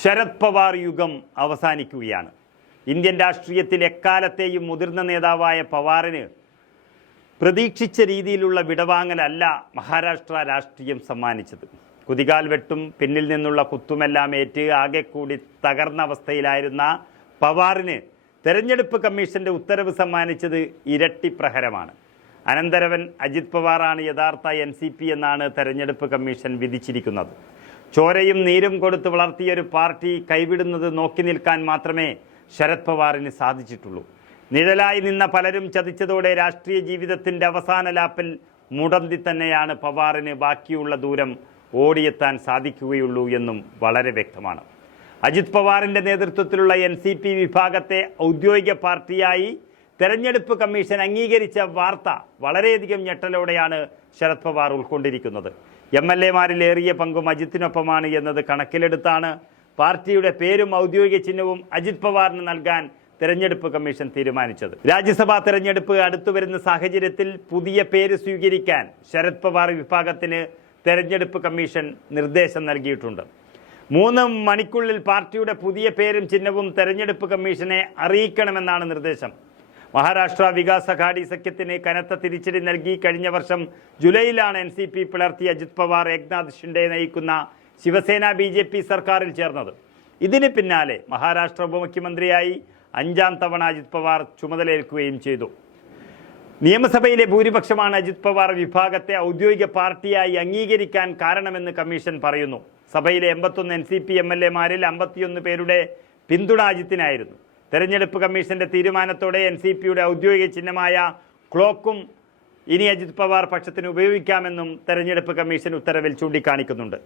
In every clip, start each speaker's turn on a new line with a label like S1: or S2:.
S1: ശരത് പവാർ യുഗം അവസാനിക്കുകയാണ്. ഇന്ത്യൻ രാഷ്ട്രീയത്തിൽ എക്കാലത്തെയും മുതിർന്ന നേതാവായ പവാറിന് പ്രതീക്ഷിച്ച രീതിയിലുള്ള വിടവാങ്ങലല്ല മഹാരാഷ്ട്ര രാഷ്ട്രീയം സമ്മാനിച്ചത്. കുതികാൽ വെട്ടും പിന്നിൽ നിന്നുള്ള കുത്തുമെല്ലാം ഏറ്റ് ആകെ കൂടി തകർന്ന അവസ്ഥയിലായിരുന്ന പവാറിന് തെരഞ്ഞെടുപ്പ് കമ്മീഷന്റെ ഉത്തരവ് സമ്മാനിച്ചത് ഇരട്ടി പ്രഹരമാണ്. അനന്തരവൻ അജിത് പവാറാണ് യഥാർത്ഥ എൻ സി പി എന്നാണ് തെരഞ്ഞെടുപ്പ് കമ്മീഷൻ വിധിച്ചിരിക്കുന്നത്. ചോരയും നീരും കൊടുത്ത് വളർത്തിയ ഒരു പാർട്ടി കൈവിടുന്നത് നോക്കി നിൽക്കാൻ മാത്രമേ ശരത് പവാറിന് സാധിച്ചിട്ടുള്ളൂ. നിഴലായി നിന്ന പലരും ചതിച്ചതോടെ രാഷ്ട്രീയ ജീവിതത്തിന്റെ അവസാന ലാപ്പിൽ മുടന്തി തന്നെയാണ് പവാറിന് ബാക്കിയുള്ള ദൂരം ഓടിയെത്താൻ സാധിക്കുകയുള്ളൂ എന്നും വളരെ വ്യക്തമാണ്. അജിത് പവാറിന്റെ നേതൃത്വത്തിലുള്ള എൻ സി പി വിഭാഗത്തെ ഔദ്യോഗിക പാർട്ടിയായി തെരഞ്ഞെടുപ്പ് കമ്മീഷൻ അംഗീകരിച്ച വാർത്ത വളരെയധികം ഞെട്ടലോടെയാണ് ശരത് പവാർ ഉൾക്കൊണ്ടിരിക്കുന്നത്. എം എൽ എമാരിൽ ഏറിയ പങ്കും അജിത്തിനൊപ്പമാണ് എന്നത് കണക്കിലെടുത്താണ്. പാർട്ടിയുടെ പേരും ഔദ്യോഗിക ചിഹ്നവും അജിത് പവാറിന് നൽകാൻ തെരഞ്ഞെടുപ്പ് കമ്മീഷൻ തീരുമാനിച്ചത്. രാജ്യസഭാ തെരഞ്ഞെടുപ്പ് അടുത്തു വരുന്ന സാഹചര്യത്തിൽ പുതിയ പേര് സ്വീകരിക്കാൻ ശരത് പവാർ വിഭാഗത്തിന് തെരഞ്ഞെടുപ്പ് കമ്മീഷൻ നിർദ്ദേശം നൽകിയിട്ടുണ്ട്. മൂന്ന് മണിക്കുള്ളിൽ പാർട്ടിയുടെ പുതിയ പേരും ചിഹ്നവും തെരഞ്ഞെടുപ്പ് കമ്മീഷനെ അറിയിക്കണമെന്നാണ് നിർദ്ദേശം. മഹാരാഷ്ട്ര വികാസ് അഘാടി സഖ്യത്തിന് കനത്ത തിരിച്ചടി നൽകി കഴിഞ്ഞ വർഷം ജൂലൈയിലാണ് എൻ സി പി പിളർത്തി അജിത് പവാർ ഏക്നാഥ് ഷിൻഡെ നയിക്കുന്ന ശിവസേന ബി ജെ പി സർക്കാരിൽ ചേർന്നത്. ഇതിന് പിന്നാലെ മഹാരാഷ്ട്ര ഉപമുഖ്യമന്ത്രിയായി അഞ്ചാം തവണ അജിത് പവാർ ചുമതലയേൽക്കുകയും ചെയ്തു. നിയമസഭയിലെ ഭൂരിപക്ഷമാണ് അജിത് പവാർ വിഭാഗത്തെ ഔദ്യോഗിക പാർട്ടിയായി അംഗീകരിക്കാൻ കാരണമെന്ന് കമ്മീഷൻ പറയുന്നു. സഭയിലെ എൺപത്തൊന്ന് N C P M L എമാരിൽ അമ്പത്തിയൊന്ന് പേരുടെ പിന്തുണ അജിത്തിനായിരുന്നു. തെരഞ്ഞെടുപ്പ് കമ്മീഷന്റെ തീരുമാനത്തോടെ എൻ സി പിയുടെ ഔദ്യോഗിക ചിഹ്നമായ ക്ലോക്കും ഇനി അജിത് പവാർ പക്ഷത്തിന് ഉപയോഗിക്കാമെന്നും തെരഞ്ഞെടുപ്പ് കമ്മീഷൻ ഉത്തരവിൽ ചൂണ്ടിക്കാണിക്കുന്നുണ്ട്.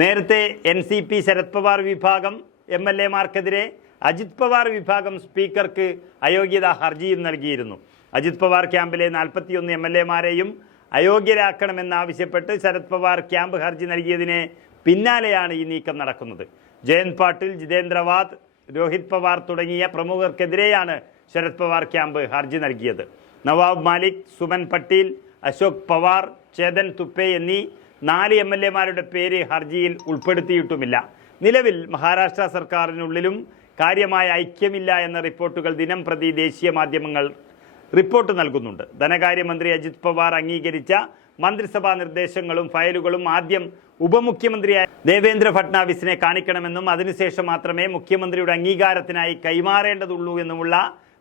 S1: നേരത്തെ N C P Sharad Pawar വിഭാഗം എം എൽ എമാർക്കെതിരെ അജിത് പവാർ വിഭാഗം സ്പീക്കർക്ക് അയോഗ്യതാ ഹർജിയും നൽകിയിരുന്നു. അജിത് പവാർ ക്യാമ്പിലെ നാൽപ്പത്തിയൊന്ന് എം എൽ എമാരെയും അയോഗ്യരാക്കണമെന്നാവശ്യപ്പെട്ട് ശരത് പവാർ ക്യാമ്പ് ഹർജി നൽകിയതിനെ പിന്നാലെയാണ് ഈ നീക്കം നടക്കുന്നത്. ജയന്ത് പാട്ടിൽ ജിതേന്ദ്രവാദ് രോഹിത് പവാർ തുടങ്ങിയ പ്രമുഖർക്കെതിരെയാണ് ശരത് പവാർ ക്യാമ്പ് ഹർജി നൽകിയത്. നവാബ് മാലിക് സുമൻ പട്ടീൽ അശോക് പവാർ ചേതൻ തുപ്പെ എന്നീ നാല് എം എൽ എമാരുടെ പേര് ഹർജിയിൽ ഉൾപ്പെടുത്തിയിട്ടുമില്ല. നിലവിൽ മഹാരാഷ്ട്ര സർക്കാരിനുള്ളിലും കാര്യമായ ഐക്യമില്ല എന്ന റിപ്പോർട്ടുകൾ ദിനം പ്രതി ദേശീയ മാധ്യമങ്ങൾ റിപ്പോർട്ട് നൽകുന്നുണ്ട്. ധനകാര്യമന്ത്രി അജിത് പവാർ അംഗീകരിച്ച മന്ത്രിസഭാ നിർദ്ദേശങ്ങളും ഫയലുകളും ആദ്യം ഉപമുഖ്യമന്ത്രിയായ ദേവേന്ദ്ര ഫട്നാവിസിനെ കാണിക്കണമെന്നും അതിനുശേഷം മാത്രമേ മുഖ്യമന്ത്രിയുടെ അംഗീകാരത്തിനായി കൈമാറേണ്ടതുള്ളൂ എന്നുമുള്ള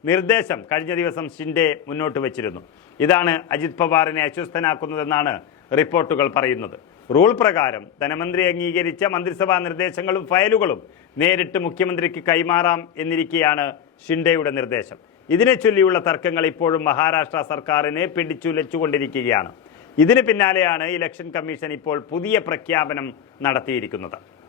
S1: നിർദ്ദേശം കഴിഞ്ഞ ദിവസം ഷിൻഡെ മുന്നോട്ട് വച്ചിരുന്നു. ഇതാണ് അജിത് പവാറിനെ അസ്വസ്ഥനാക്കുന്നതെന്നാണ് റിപ്പോർട്ടുകൾ പറയുന്നത്. റൂൾ പ്രകാരം ധനമന്ത്രി അംഗീകരിച്ച മന്ത്രിസഭാ നിർദ്ദേശങ്ങളും ഫയലുകളും നേരിട്ട് മുഖ്യമന്ത്രിക്ക് കൈമാറാം എന്നിരിക്കെയാണ് ഷിൻഡെയുടെ നിർദ്ദേശം. ഇതിനെ ചൊല്ലിയുള്ള തർക്കങ്ങൾ ഇപ്പോഴും മഹാരാഷ്ട്ര സർക്കാരിനെ പിടിച്ചുലച്ചുകൊണ്ടിരിക്കുകയാണ്. ഇതിന് പിന്നാലെയാണ് ഇലക്ഷൻ കമ്മീഷൻ ഇപ്പോൾ പുതിയ പ്രഖ്യാപനം നടത്തിയിരിക്കുന്നത്.